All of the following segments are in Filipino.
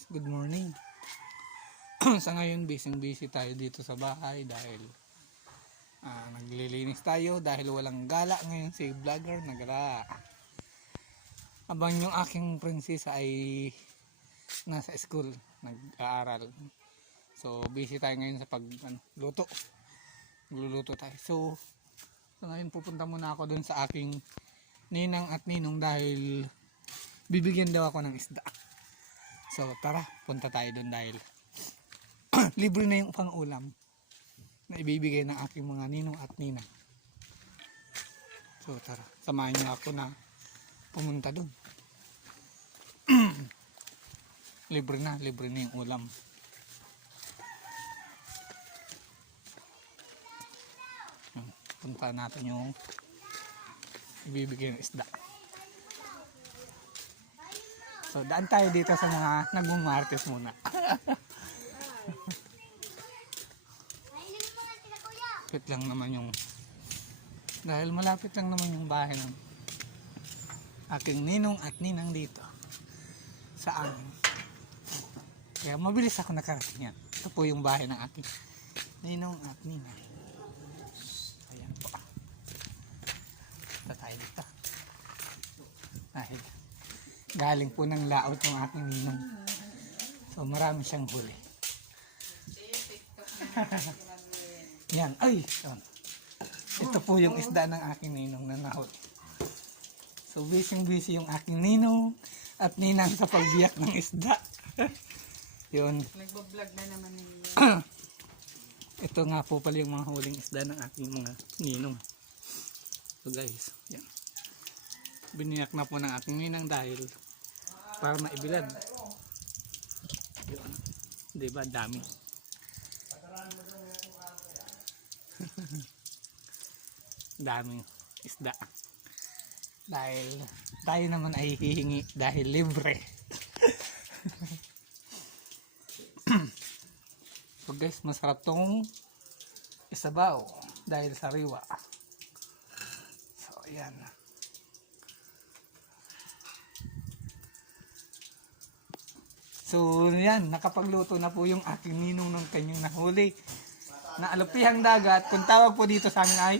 guys, good morning. Sa ngayon busy tayo dito sa bahay dahil naglilinis tayo dahil walang gala ngayon si vlogger nagala. Abang yung aking prinsesa ay nasa school, nag-aaral. So busy tayo ngayon sa pagluto. Magluluto tayo. So ngayon pupunta muna ako doon sa aking ninang at ninong dahil bibigyan daw ako ng isda. So tara, punta tayo doon dahil libre na yung pang-ulam na ibibigay ng aking mga ninong at ninang. So tara, samahan niyo ako na pumunta doon. libre na yung ulam. Punta natin yung ibibigay ng isda. So daan tayo dito sa mga nagmumartes muna. Malapit lang naman yung malapit lang naman yung bahay ng aking ninong at ninang dito sa amin. Kaya mabilis ako nakarating yan. Ito po yung bahay ng aking ninong at ninang. Ayan po. Ito tayo dito. Dahil galing po ng laot ng aking ninong. So marami siyang huli. Yan, ay! Yan. Ito po yung isda ng aking ninong na nahuli. So busy yung aking ninong at ninang sa pagbiyak ng isda. Yun. Nagbablog na naman ninyo. Ito nga po pala yung mga huling isda ng aking mga ninong. So guys, yan. Biniyak na po ng aking ninang dahil para maibilad. Yun. Diba? Dami. Daming isda. Dahil tayo naman ay hihingi dahil libre. So guys, masarap tong isabaw dahil sariwa. So ayan. So yan, nakapagluto na po yung aking ninong ng kanyang nahuli na alupihang dagat. Kung tawag po dito sa amin ay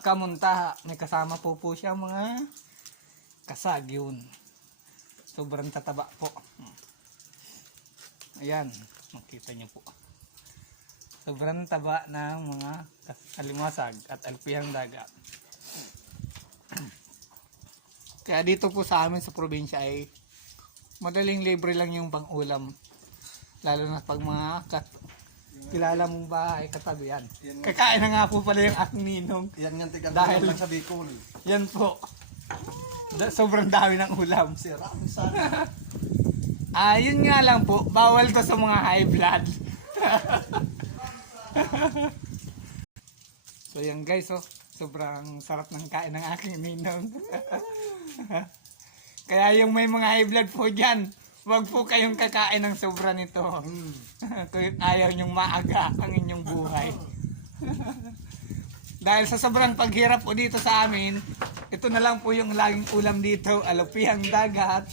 kamuntaha. May kasama po siya mga kasag yun. Sobrang tataba po. Ayan, makita nyo po. Sobrang taba ng mga alimasag at alupihang dagat. Kaya dito po sa amin sa probinsya ay madaling libre lang yung pang-ulam. Lalo na pag mga kilala mong bahay katabi yan. Kakain na nga po pala yung aking ninong. Yan nga tigang dahil lang sa Bicol. Yan po. Sobrang dami ng ulam. Sira, sana. Yun nga lang po. Bawal to sa mga high blood. So yan guys, oh. Sobrang sarap ng kain ng aking ninong. Kaya yung may mga high blood po dyan, wag po kayong kakain ng sobra nito. Kung ayaw nyong maaga ang inyong buhay. Dahil sa sobrang paghirap po dito sa amin, ito na lang po yung laging ulam dito. Alupihang dagat,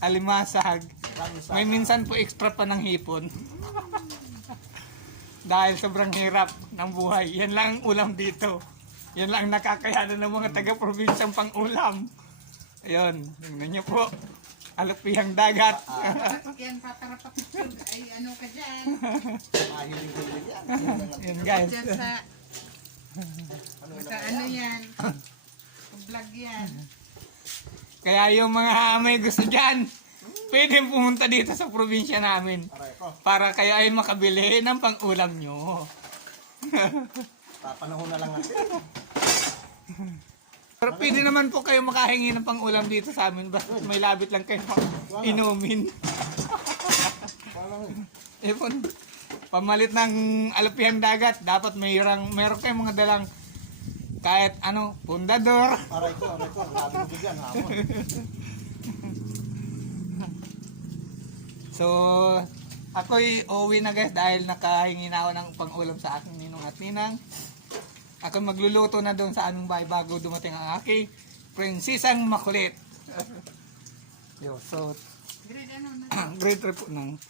alimasag. May minsan po extra pa ng hipon. Dahil sobrang hirap ng buhay. Yan lang ang ulam dito. Yan lang nakakayanan ng mga taga-probinsyang pang-ulam. Ayun, tingnan nyo po. Alupihang dagat. Yan, paparapat yun. Ay, ano ka dyan? Mahilig-hilig yan. Yan guys. Dyan sa ano yan? Vlog yan. Kaya yung mga may gusto dyan, pwede pumunta dito sa probinsya namin. Para kayo ay makabili ng pang-ulam nyo. Papanahon na lang natin. Pero pwede naman po kayo makahingi ng pang-ulam dito sa amin. Basta may labit lang kayo pang inumin. Ipon, pamalit ng alupihang dagat, dapat meron kayong mga dalang kahit ano, pundador. Aray ko. Labi ko dyan, hamon. So, ako'y uuwi na guys dahil nakahingi na ako ng pang-ulam sa aking ninong at ninang. Ako magluluto na doon sa aming bahay bago dumating ang aking prinsesang makulit. So, Grade ano na? Grade 3 po nang.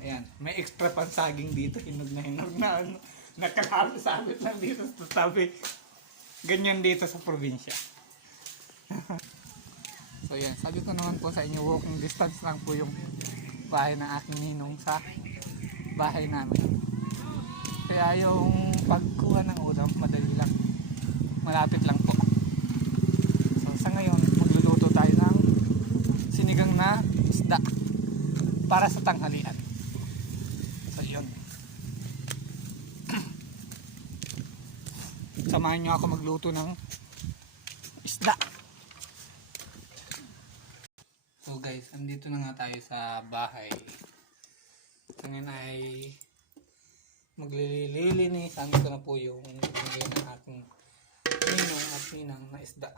Ayan, may extra pang saging dito, hinog na ano. Nakakasabit lang dito sa tabi. Ganyan dito sa probinsya. So yan, sabi ko naman po sa inyo, walking distance lang po yung bahay ng aking ninong sa bahay namin. Kaya yung pagkuha ng ulam, madali lang. Malapit lang po. So sa ngayon, magluluto tayo ng sinigang na isda para sa tanghalian. So yun. Samahan nyo ako magluto ng isda. So guys, andito na nga tayo sa bahay. Ngayon ay maglililinis. Andito na po yung pinili ng aking ninong at ninang na isda.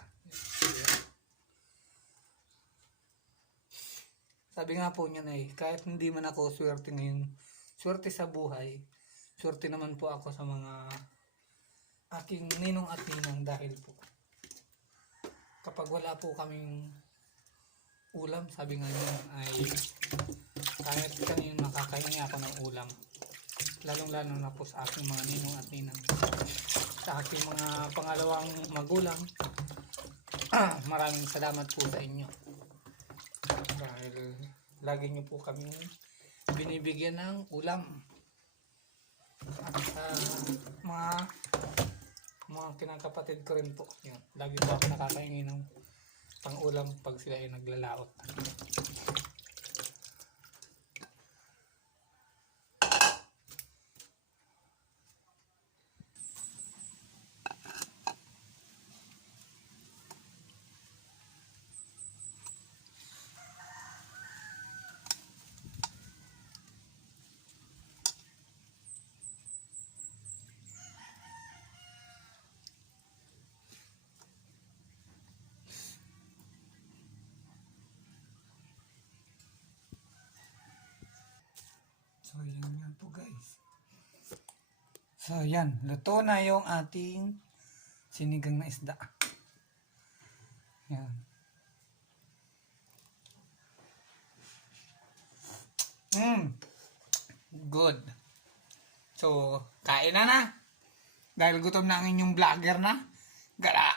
Sabi nga po niya na kahit hindi man ako swerte ngayon, swerte sa buhay, swerte naman po ako sa mga aking ninong at ninang dahil po kapag wala po kaming ulam, sabi nga niya ay kahit kanina makakahingi ako ng ulam, lalong lalo na po sa aking mga ninong at ninang, sa aking mga pangalawang magulang. Maraming salamat po sa inyo dahil lagi niyo po kami binibigyan ng ulam at mga kinakapatid ko rin po. Yan. Lagi po ako nakakahingi ng pang-ulam pag sila ay naglalaot. So, yan nga po guys. So, yan. Luto na yung ating sinigang na isda. Yan. Good. So, kain na na. Dahil gutom na ang inyong vlogger na. Gala!